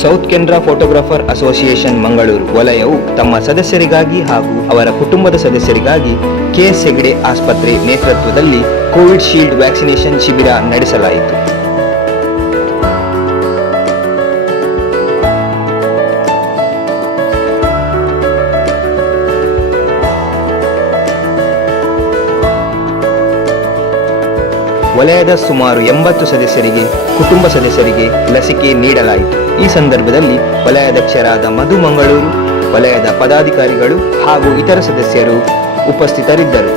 South Canara photographer association Mangaluru ವಲಯವು ತಮ್ಮ ಸದಸ್ಯರಿಗಾಗಿ ಹಾಗೂ ಅವರ ಕುಟುಂಬದ ಸದಸ್ಯರಿಗಾಗಿ ಕೆಎಸ್ ಹೆಗ್ಡೆ ಆಸ್ಪತ್ರೆ ನೇತೃತ್ವದಲ್ಲಿ ಕೋವಿಡ್ ಶೀಲ್ಡ್ ವ್ಯಾಕ್ಸಿನೇಷನ್ ಶಿಬಿರ ನಡೆಸಲಾಯಿತು. ವಲಯದ ಸುಮಾರು 80 ಸದಸ್ಯರಿಗೆ ಕುಟುಂಬ ಸದಸ್ಯರಿಗೆ ಲಸಿಕೆ ನೀಡಲಾಯಿತು. ಈ ಸಂದರ್ಭದಲ್ಲಿ ವಲಯಾಧ್ಯಕ್ಷರಾದ ಮಧು ಮಂಗಳೂರು, ವಲಯದ ಪದಾಧಿಕಾರಿಗಳು ಹಾಗೂ ಇತರ ಸದಸ್ಯರು ಉಪಸ್ಥಿತರಿದ್ದರು.